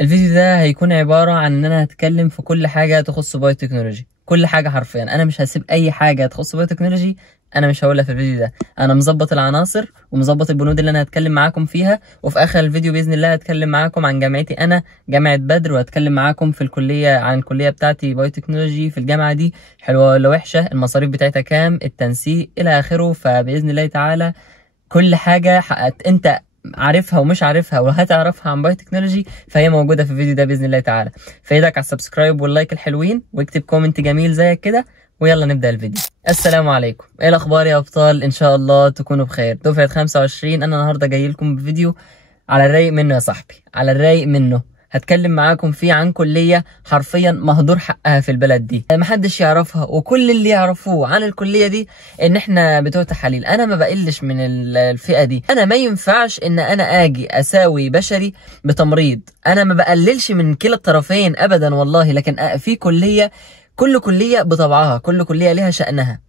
الفيديو ده هيكون عبارة عن ان انا هتكلم في كل حاجة تخص بايو تكنولوجي، كل حاجة حرفيا. انا مش هسيب اي حاجة تخص بايو تكنولوجي انا مش هقولها في الفيديو ده. انا مظبط العناصر ومظبط البنود اللي انا هتكلم معاكم فيها، وفي اخر الفيديو باذن الله هتكلم معاكم عن جامعتي انا، جامعة بدر، وهتكلم معاكم في الكلية عن الكلية بتاعتي بايو تكنولوجي في الجامعة دي، حلوة ولا وحشة، المصاريف بتاعتها كام، التنسيق الى اخره. فباذن الله تعالى كل حاجة انت عارفها ومش عارفها وهتعرفها عن بايو تكنولوجي فهي موجودة في الفيديو ده بإذن الله تعالى. فايدك على السبسكرايب واللايك الحلوين، واكتب كومنت جميل زيك كده، ويلا نبدأ الفيديو. السلام عليكم، ايه الأخبار يا أبطال؟ إن شاء الله تكونوا بخير. دفعة 25 أنا النهاردة جاي لكم بفيديو على الرايق منه يا صاحبي، على الرايق منه. هتكلم معاكم فيه عن كلية حرفيا مهدور حقها في البلد دي، محدش يعرفها، وكل اللي يعرفوه عن الكلية دي ان احنا بتوع تحاليل. انا ما بقلش من الفئة دي، انا ما ينفعش ان انا اجي اساوي بشري بتمريض. انا ما بقللش من كلا الطرفين ابدا والله، لكن في كلية، كل كلية بطبعها، كل كلية لها شأنها.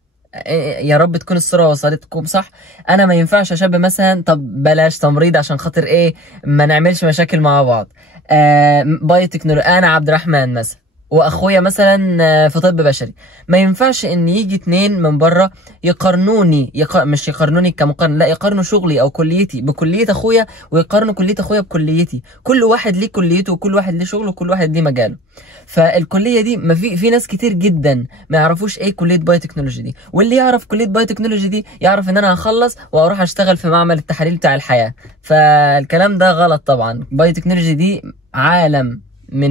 يا رب تكون الصورة وصلتكم صح. انا ما ينفعش اشبه مثلا، طب بلاش تمريض عشان خاطر ايه ما نعملش مشاكل مع بعض. بايو تكنولوجي، انا عبد الرحمن مثلا واخويا مثلا في طب بشري. ما ينفعش ان يجي اتنين من بره يقارنوني، مش يقارنوني كمقارنه، لا، يقارنوا شغلي او كليتي بكليه اخويا، ويقارنوا كليه اخويا بكليتي. كل واحد ليه كليته، وكل واحد ليه شغله، وكل واحد ليه مجاله. فالكليه دي ما في ناس كتير جدا ما يعرفوش ايه كليه بايو تكنولوجي دي. واللي يعرف كليه بايو تكنولوجي دي يعرف ان انا هخلص واروح اشتغل في معمل التحاليل بتاع الحياه. فالكلام ده غلط طبعا. بايو تكنولوجي دي عالم من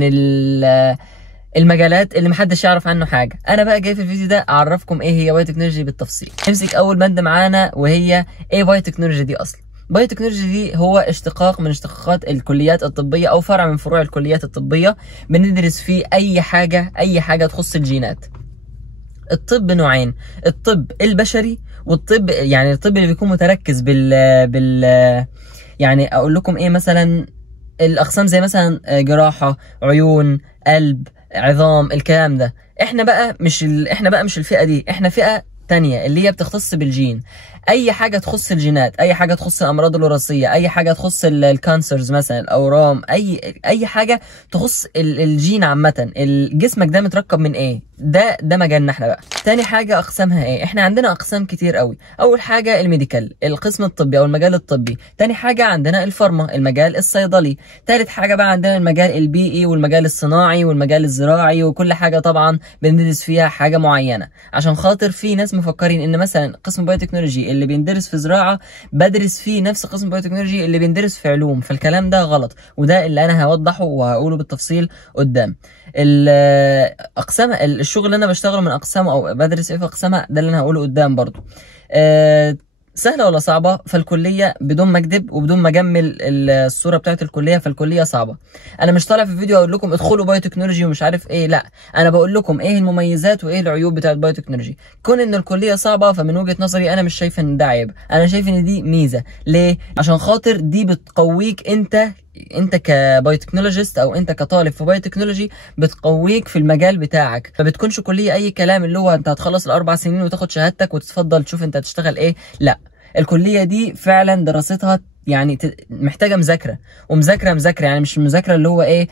المجالات اللي محدش يعرف عنه حاجه. انا بقى جاي في الفيديو ده اعرفكم ايه هي بايو تكنولوجي بالتفصيل. نمسك اول ماده معانا وهي ايه بايو تكنولوجي دي اصلا. بايو تكنولوجي دي هو اشتقاق من اشتقاقات الكليات الطبيه، او فرع من فروع الكليات الطبيه. بندرس فيه اي حاجه تخص الجينات. الطب نوعين: الطب البشري والطب يعني الطب اللي بيكون متركز بال يعني اقول لكم ايه مثلا الاقسام، زي مثلا جراحه، عيون، قلب، عظام، الكلام ده. احنا بقى مش الفئه دي، احنا فئه تانية اللي هي بتختص بالجين. اي حاجه تخص الجينات، اي حاجه تخص الامراض الوراثيه، اي حاجه تخص الكانسرز مثلا، الاورام، اي حاجه تخص الجين عامه. جسمك ده متركب من ايه، ده مجالنا احنا بقى. تاني حاجه اقسامها ايه؟ احنا عندنا اقسام كتير قوي. اول حاجه الميديكال، القسم الطبي او المجال الطبي. تاني حاجه عندنا الفارما، المجال الصيدلي. تالت حاجه بقى عندنا المجال البيئي والمجال الصناعي والمجال الزراعي، وكل حاجه طبعا بندرس فيها حاجه معينه. عشان خاطر في ناس مفكرين ان مثلا قسم بايو تكنولوجي اللي بيندرس في زراعه بدرس فيه نفس قسم بايو تكنولوجي اللي بيندرس في علوم، فالكلام ده غلط، وده اللي انا هوضحه وهقوله بالتفصيل قدام. الاقسام، الشغل اللي انا بشتغله من اقسامه او بدرس ايه في اقسامها، ده اللي انا هقوله قدام برضو. سهله ولا صعبه؟ فالكليه بدون ما اكذب وبدون ما اجمل الصوره بتاعت الكليه، فالكليه صعبه. انا مش طالع في الفيديو اقول لكم ادخلوا بايو تكنولوجي ومش عارف ايه، لا، انا بقول لكم ايه المميزات وايه العيوب بتاعت بايو تكنولوجي. كون ان الكليه صعبه فمن وجهه نظري انا مش شايف ان ده عيب، انا شايف ان دي ميزه. ليه؟ عشان خاطر دي بتقويك انت كبايوتكنولوجيست، او انت كطالب في بايوتكنولوجي، بتقويك في المجال بتاعك. ما بتكونش كليه اي كلام اللي هو انت هتخلص الاربع سنين وتاخد شهادتك وتتفضل تشوف انت هتشتغل ايه. لا، الكليه دي فعلا دراستها يعني محتاجه مذاكره، ومذاكره يعني مش مذاكره اللي هو ايه،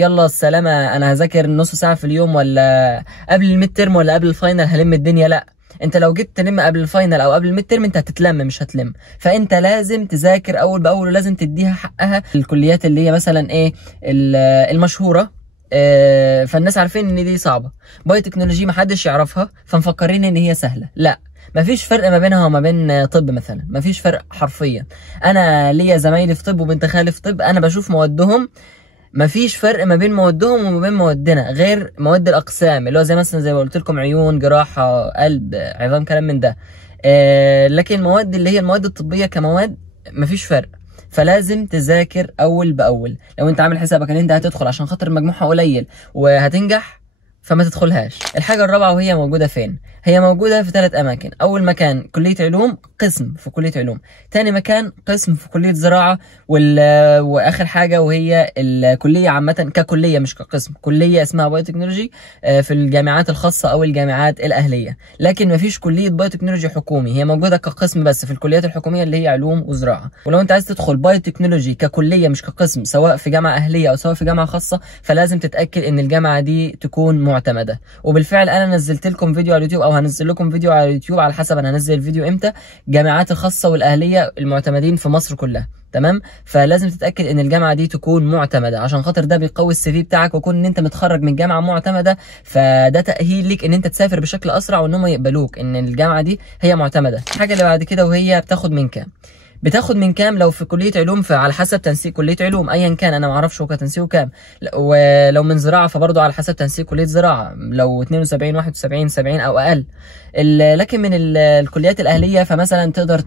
يلا السلامه انا هذاكر نص ساعه في اليوم، ولا قبل الميد ترم ولا قبل الفاينل هلم الدنيا. لا، انت لو جيت تلم قبل الفاينل او قبل الميد ترم انت هتتلم مش هتلم. فانت لازم تذاكر اول باول، ولازم تديها حقها. الكليات اللي هي مثلا ايه المشهوره، فالناس عارفين ان دي صعبه. بايو تكنولوجي محدش يعرفها فمفكرين ان هي سهله. لا، مفيش فرق ما بينها وما بين طب مثلا، مفيش فرق حرفيا. انا ليا زمايلي في طب وبنت خالي في طب، انا بشوف موادهم مفيش فرق ما بين موادهم وما بين موادنا، غير مواد الاقسام اللي هو زي مثلا زي ما قلت لكم عيون، جراحه، قلب، عظام، كلام من ده. لكن المواد اللي هي المواد الطبيه كمواد مفيش فرق. فلازم تذاكر اول باول. لو انت عامل حسابك ان انت هتدخل عشان خاطر مجموعها قليل وهتنجح، فما تدخلهاش. الحاجة الرابعة وهي موجودة فين؟ هي موجودة في 3 أماكن. أول مكان كلية علوم، قسم في كلية علوم. تاني مكان قسم في كلية زراعة. وآخر حاجة وهي الكلية عامة ككلية مش كقسم، كلية اسمها بايوتكنولوجي في الجامعات الخاصة أو الجامعات الأهلية. لكن مفيش كلية بايوتكنولوجي حكومي، هي موجودة كقسم بس في الكليات الحكومية اللي هي علوم وزراعة. ولو أنت عايز تدخل بايوتكنولوجي ككلية مش كقسم، سواء في جامعة أهلية أو سواء في جامعة خاصة، فلازم تتأكد إن الجامعة دي تكون معتمدة. وبالفعل أنا نزلت لكم فيديو على اليوتيوب أو هنزل لكم فيديو على اليوتيوب على حسب أنا هنزل الفيديو إمتى، جامعات الخاصة والأهلية المعتمدين في مصر كلها. تمام؟ فلازم تتاكد ان الجامعه دي تكون معتمده، عشان خاطر ده بيقوي السي في بتاعك، وكون ان انت متخرج من جامعه معتمده فده تاهيل ليك ان انت تسافر بشكل اسرع وان هم يقبلوك ان الجامعه دي هي معتمده. الحاجه اللي بعد كده وهي بتاخد من كام لو في كليه علوم، فعلى حسب تنسيق كليه علوم ايا كان، انا ما اعرفش هو تنسيقه كام. ولو من زراعه فبرضه على حسب تنسيق كليه زراعه، لو 72 71 70 او اقل. لكن من الكليات الاهليه فمثلا تقدر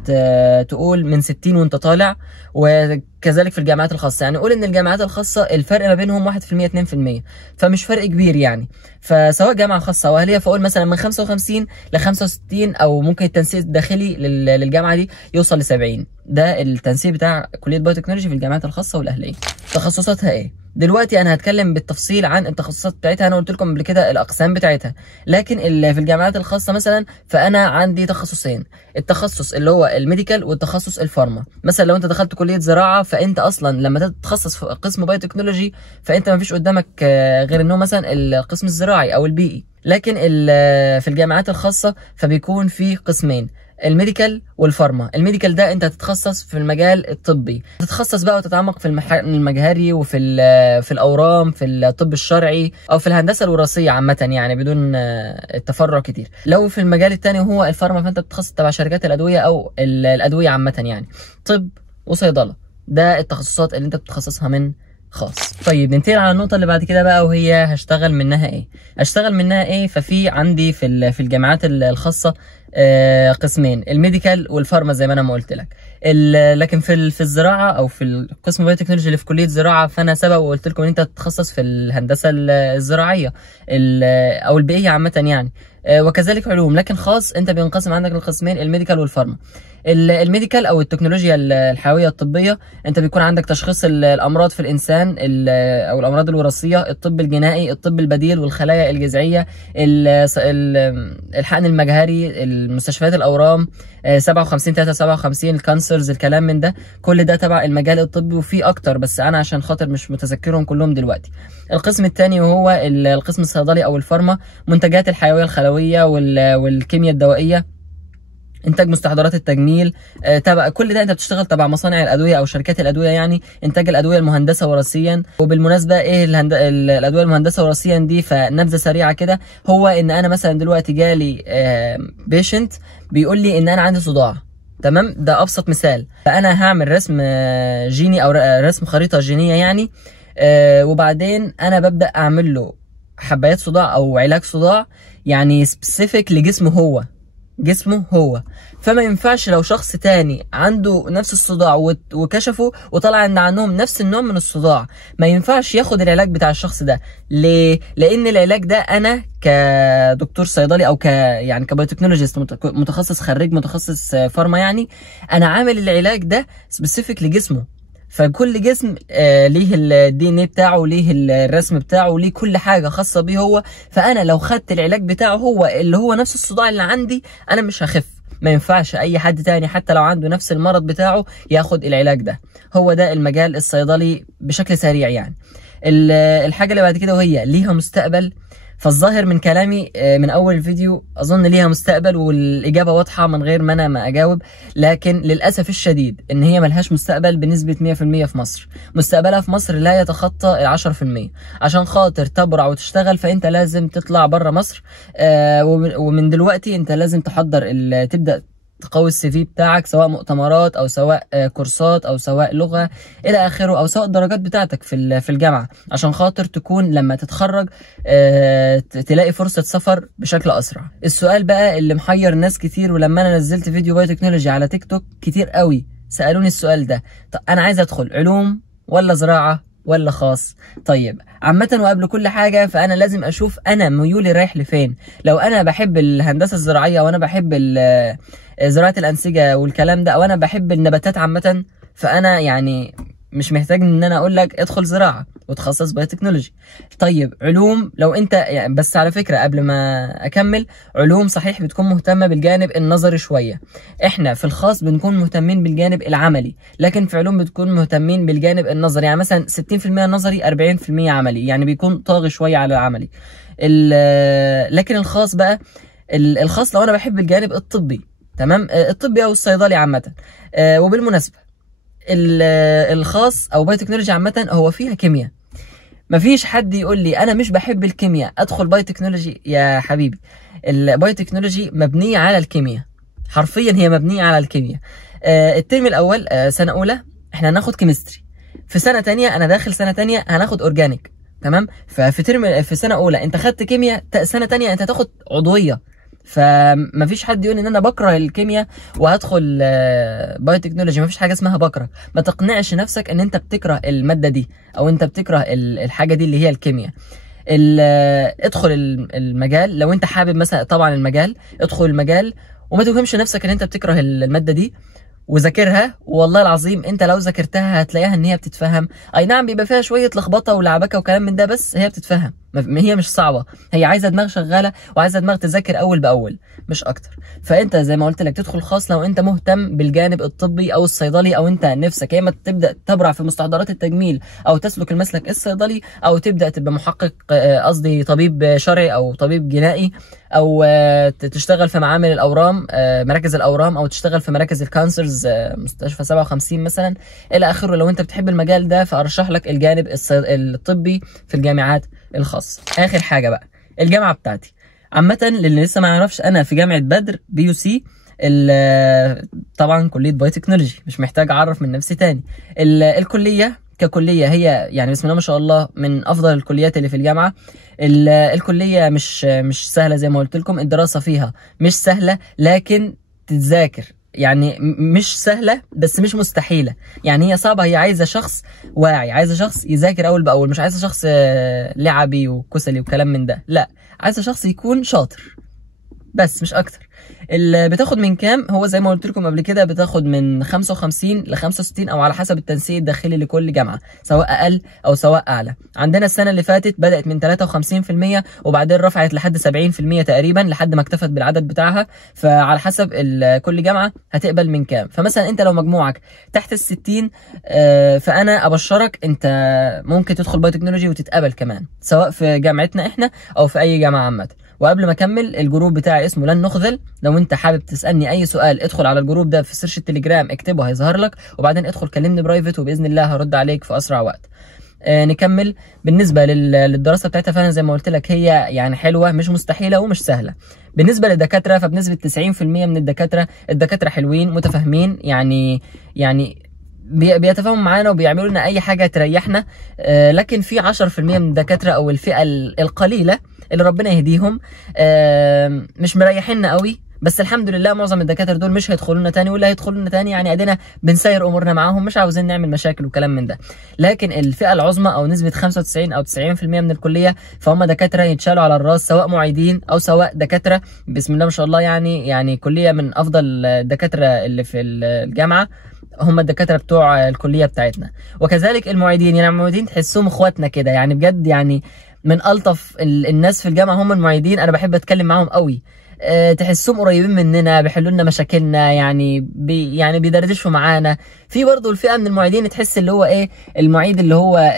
تقول من 60 وانت طالع. وكذلك في الجامعات الخاصه، يعني قول ان الجامعات الخاصه الفرق ما بينهم 1% 2%، فمش فرق كبير يعني. فسواء جامعه خاصه او اهليه فاقول مثلا من 55 ل 65، او ممكن التنسيق الداخلي للجامعه دي يوصل ل 70. ده التنسيق بتاع كليه بايوتكنولوجي في الجامعات الخاصه والاهليه. تخصصاتها ايه؟ دلوقتي انا هتكلم بالتفصيل عن التخصصات بتاعتها. انا قلت لكم قبل كده الاقسام بتاعتها، لكن في الجامعات الخاصه مثلا فانا عندي تخصصين، التخصص اللي هو الميديكال والتخصص الفارما. مثلا لو انت دخلت كليه زراعه فانت اصلا لما تتخصص في قسم بايوتكنولوجي فانت ما فيش قدامك غير انه مثلا القسم الزراعي او البيئي. لكن في الجامعات الخاصه فبيكون في قسمين، الميديكال والفارما. الميديكال ده انت هتتخصص في المجال الطبي، تتخصص بقى وتتعمق في المجهري وفي في الاورام، في الطب الشرعي او في الهندسه الوراثيه عامه، يعني بدون التفرع كتير. لو في المجال الثاني وهو الفارما فانت بتتخصص تبع شركات الادويه او الادويه عامه، يعني طب وصيدله. ده التخصصات اللي انت بتتخصصها من خاص. طيب ننتقل على النقطة اللي بعد كده بقى، وهي هشتغل منها ايه؟ ففي عندي في الجامعات الخاصة قسمين، الميديكال والفارما زي ما انا ما قلت لك. لكن في الزراعة او في القسم بايوتكنولوجي اللي في كلية زراعة، فانا سبق وقلت لكم ان انت تتخصص في الهندسة الزراعية او البيئية عامة يعني. وكذلك علوم. لكن خاص انت بينقسم عندك القسمين، الميديكال والفارما. الميديكال او التكنولوجيا الحيويه الطبيه، انت بيكون عندك تشخيص الامراض في الانسان او الامراض الوراثيه، الطب الجنائي، الطب البديل، والخلايا الجذعيه، الحقن المجهري، المستشفيات الاورام 57 357، الكانسرز، الكلام من ده. كل ده تبع المجال الطبي، وفي اكتر بس انا عشان خاطر مش متذكرهم كلهم دلوقتي. القسم الثاني وهو القسم الصيدلي او الفارما، منتجات الحيويه الخلويه والكيمياء الدوائيه، انتاج مستحضرات التجميل. تبع كل ده انت بتشتغل تبع مصانع الادويه او شركات الادويه، يعني انتاج الادويه المهندسه وراثيا. وبالمناسبه ايه الادويه المهندسه وراثيا دي؟ فنبذه سريعه كده، هو ان انا مثلا دلوقتي جالي بيشنت بيقول لي ان انا عندي صداع، تمام؟ ده ابسط مثال. فانا هعمل رسم جيني او رسم خريطه جينيه يعني، وبعدين انا ببدا اعمل له حبايات صداع او علاج صداع، يعني سبيسيفيك لجسمه هو. فما ينفعش لو شخص تاني عنده نفس الصداع وكشفه وطلع ان عندهم نفس النوع من الصداع، ما ينفعش ياخد العلاج بتاع الشخص ده. ليه؟ لان العلاج ده انا كدكتور صيدلي او يعني كبايوتكنولوجيست خريج متخصص فارما، يعني انا عامل العلاج ده سبيسيفيك لجسمه. فكل جسم ليه الدي ان ايه بتاعه، ليه الرسم بتاعه، ليه كل حاجه خاصه بيه هو. فانا لو خدت العلاج بتاعه هو اللي هو نفس الصداع اللي عندي، انا مش هخف. ما ينفعش اي حد تاني حتى لو عنده نفس المرض بتاعه ياخد العلاج ده. هو ده المجال الصيدلي بشكل سريع يعني. الحاجه اللي بعد كده وهي ليها مستقبل. فالظاهر من كلامي من اول الفيديو اظن ليها مستقبل، والاجابه واضحه من غير ما انا ما اجاوب. لكن للاسف الشديد ان هي ملهاش مستقبل بنسبه 100% في مصر. مستقبلها في مصر لا يتخطى 10%. عشان خاطر تبرع وتشتغل فانت لازم تطلع بره مصر، ومن دلوقتي انت لازم تحضر تبدا تقوي السي في بتاعك، سواء مؤتمرات او سواء كورسات او سواء لغه الى اخره، او سواء الدرجات بتاعتك في الجامعه، عشان خاطر تكون لما تتخرج تلاقي فرصه سفر بشكل اسرع. السؤال بقى اللي محير ناس كتير، ولما انا نزلت فيديو بايوتكنولوجي على تيك توك كتير قوي سالوني السؤال ده، طب انا عايز ادخل علوم ولا زراعه ولا خاص؟ طيب عامة وقبل كل حاجة فأنا لازم أشوف أنا ميولي رايح لفين. لو أنا بحب الهندسة الزراعية وأنا بحب زراعة الأنسجة والكلام ده، أو أنا بحب النباتات عامة، فأنا يعني مش محتاج ان انا اقول لك ادخل زراعه وتخصص بايوتكنولوجي. طيب علوم، لو انت يعني، بس على فكره قبل ما اكمل، علوم صحيح بتكون مهتمه بالجانب النظري شويه، احنا في الخاص بنكون مهتمين بالجانب العملي، لكن في علوم بتكون مهتمين بالجانب النظري، يعني مثلا 60% نظري 40% عملي، يعني بيكون طاغي شويه على العملي. لكن الخاص بقى، الخاص لو انا بحب الجانب الطبي، تمام، الطبي او الصيدلي عامه. وبالمناسبه الخاص او بايوتكنولوجي عامه هو فيها كيمياء. مفيش حد يقول لي انا مش بحب الكيمياء ادخل بايوتكنولوجي، يا حبيبي البايوتكنولوجي مبنيه على الكيمياء، حرفيا هي مبنيه على الكيمياء. الترم الاول سنه اولى احنا هناخد كيمستري، في سنه ثانيه انا داخل سنه ثانيه هناخد اورجانيك، تمام. في سنه اولى انت خدت كيمياء، سنه ثانيه انت هتاخد عضويه. فمفيش حد يقول ان انا بكره الكيمياء وهدخل بايوتكنولوجي، مفيش حاجه اسمها بكره. ما تقنعش نفسك ان انت بتكره الماده دي او انت بتكره الحاجه دي اللي هي الكيمياء. ادخل المجال لو انت حابب مثلا، طبعا المجال، ادخل المجال وما توهمش نفسك ان انت بتكره الماده دي، وذاكرها. والله العظيم انت لو ذاكرتها هتلاقيها ان هي بتتفهم. اي نعم بيبقى فيها شويه لخبطه ولعبكه وكلام من ده، بس هي بتتفهم، هي مش صعبه، هي عايزه دماغ شغاله وعايزه دماغ تذاكر اول باول مش اكتر. فانت زي ما قلت لك تدخل خاص لو انت مهتم بالجانب الطبي او الصيدلي، او انت نفسك يا اما تبدا تبرع في مستحضرات التجميل او تسلك المسلك الصيدلي، او تبدا تبقى محقق، قصدي طبيب شرعي او طبيب جنائي، او تشتغل في معامل الاورام، مراكز الاورام، او تشتغل في مراكز الكانسرز، مستشفى 57 مثلا الى اخره. لو انت بتحب المجال ده فارشح لك الجانب الطبي في الجامعات الخاصه. اخر حاجه بقى الجامعه بتاعتي عامه، للي لسه ما يعرفش انا في جامعه بدر BUC، طبعا كليه بايوتكنولوجي، مش محتاج اعرف من نفسي تاني. الكليه ككليه هي يعني بسم الله ما شاء الله من افضل الكليات اللي في الجامعه. الكليه مش سهله زي ما قلت لكم، الدراسه فيها مش سهله لكن تتذاكر، يعني مش سهله بس مش مستحيله. يعني هي صعبه، هي عايزه شخص واعي، عايزه شخص يذاكر اول باول، مش عايزه شخص لعبي وكسلي وكلام من ده، لا، عايزه شخص يكون شاطر بس مش اكتر. اللي بتاخد من كام، هو زي ما قلت لكم قبل كده بتاخد من 55 ل 65 او على حسب التنسيق الداخلي لكل جامعه، سواء اقل او سواء اعلى. عندنا السنه اللي فاتت بدات من 53% وبعدين رفعت لحد 70% تقريبا لحد ما اكتفت بالعدد بتاعها. فعلى حسب كل جامعه هتقبل من كام. فمثلا انت لو مجموعك تحت ال60 فانا ابشرك انت ممكن تدخل بايوتكنولوجي وتتقبل كمان، سواء في جامعتنا احنا او في اي جامعه عامه. وقبل ما اكمل، الجروب بتاعي اسمه لن نخذل، لو انت حابب تسالني اي سؤال ادخل على الجروب ده في سيرش التليجرام، اكتبه هيظهر لك، وبعدين ادخل كلمني برايفت وباذن الله هرد عليك في اسرع وقت. نكمل. بالنسبه للدراسه بتاعتها، فانا زي ما قلت لك هي يعني حلوه، مش مستحيله ومش سهله. بالنسبه للدكاتره فبنسبه 90% من الدكاتره حلوين متفاهمين، يعني بيتفاهموا معانا وبيعملوا لنا اي حاجه تريحنا. لكن في 10% من الدكاتره او الفئه القليله اللي ربنا يهديهم مش مريحيننا قوي، بس الحمد لله معظم الدكاتره دول مش هيدخلوا لنا تاني، ولا هيدخلوا لنا تاني يعني ادينا بنسير امورنا معاهم، مش عاوزين نعمل مشاكل وكلام من ده. لكن الفئه العظمى او نسبه 95 او 90% من الكليه فهم دكاتره يتشالوا على الراس، سواء معيدين او سواء دكاتره بسم الله ما شاء الله، يعني كليه من افضل الدكاتره اللي في الجامعه هم الدكاتره بتوع الكليه بتاعتنا. وكذلك المعيدين، يعني المعيدين تحسوهم اخواتنا كده، يعني بجد يعني من الطف الناس في الجامعه هم المعيدين، انا بحب اتكلم معاهم قوي. تحسهم قريبين مننا، بيحلوا لنا مشاكلنا، يعني بيدردشوا معانا. في برضه الفئه من المعيدين تحس اللي هو ايه، المعيد اللي هو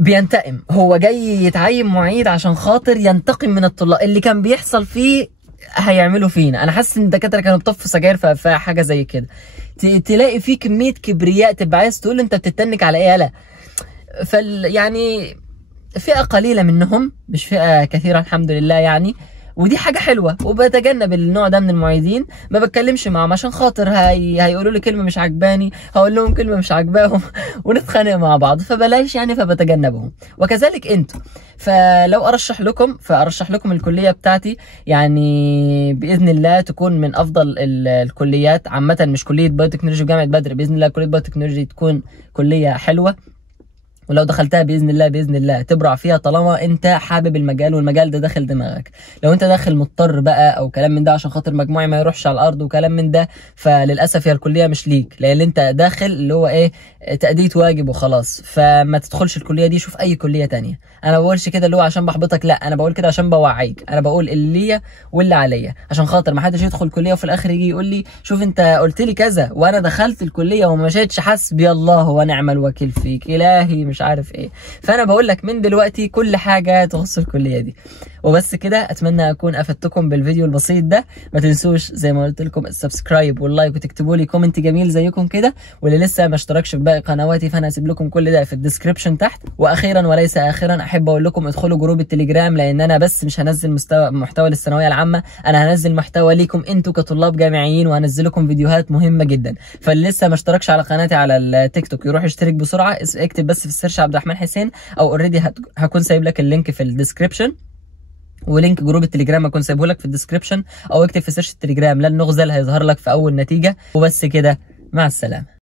بينتقم، هو جاي يتعين معيد عشان خاطر ينتقم من الطلاب. اللي كان بيحصل فيه هيعملوا فينا. انا حاسس ان الدكاتره كانوا بطفوا سجاير في حاجه زي كده، تلاقي فيه كميه كبرياء تبقى عايز تقول انت بتتنك على ايه. يالا يعني فئه قليله منهم، مش فئه كثيره الحمد لله يعني. ودي حاجه حلوه، وبتجنب النوع ده من المعيدين، ما بتكلمش معاهم عشان خاطر هيقولوا لي كلمه مش عجباني، هقول لهم كلمه مش عجباهم ونتخانق مع بعض، فبلاش يعني، فبتجنبهم. وكذلك انتوا. فلو ارشح لكم الكليه بتاعتي، يعني باذن الله تكون من افضل الكليات عامه، مش كليه بايوتكنولوجي في جامعه بدر، باذن الله كليه بايوتكنولوجي تكون كليه حلوه، ولو دخلتها باذن الله تبرع فيها طالما انت حابب المجال والمجال ده داخل دماغك. لو انت داخل مضطر بقى او كلام من ده عشان خاطر مجموعي ما يروحش على الارض وكلام من ده، فللاسف هي الكليه مش ليك، لان انت داخل اللي هو ايه، تأدية واجب وخلاص، فما تدخلش الكليه دي، شوف اي كليه تانية. انا ما بقولش كده اللي هو عشان بحبطك، لا، انا بقول كده عشان بوعيك، انا بقول اللي ليا واللي عليا، عشان خاطر ما حدش يدخل الكليه وفي الاخر يجي يقول لي شوف انت قلت لي كذا وانا دخلت الكليه وما مشيتش، حسبي الله ونعم الوكيل فيك، الهي مش عارف ايه. فانا بقول لك من دلوقتي كل حاجه تخص الكليه دي. وبس كده، اتمنى اكون افدتكم بالفيديو البسيط ده. ما تنسوش زي ما قلت لكم السبسكرايب واللايك، وتكتبوا لي كومنت جميل زيكم كده. واللي لسه ما اشتركش في باقي قنواتي فانا هسيب لكم كل ده في الديسكربشن تحت. واخيرا وليس اخرا، احب اقول لكم ادخلوا جروب التليجرام، لان انا بس مش هنزل محتوى للثانويه العامه، انا هنزل محتوى ليكم انتوا كطلاب جامعيين، وهنزل لكم فيديوهات مهمه جدا. فاللي لسه ما اشتركش على قناتي على التيك توك يروح يشترك بسرعه، اكتب بس في السيرش عبد الرحمن حسين، او اوريدي هكون سايب لك اللينك في الديسكربشن، ولينك جروب التليجرام هكون سايبه لك في الديسكربشن، او اكتب في سيرش التليجرام لن نغزل هيظهر لك في اول نتيجه. وبس كده، مع السلامه.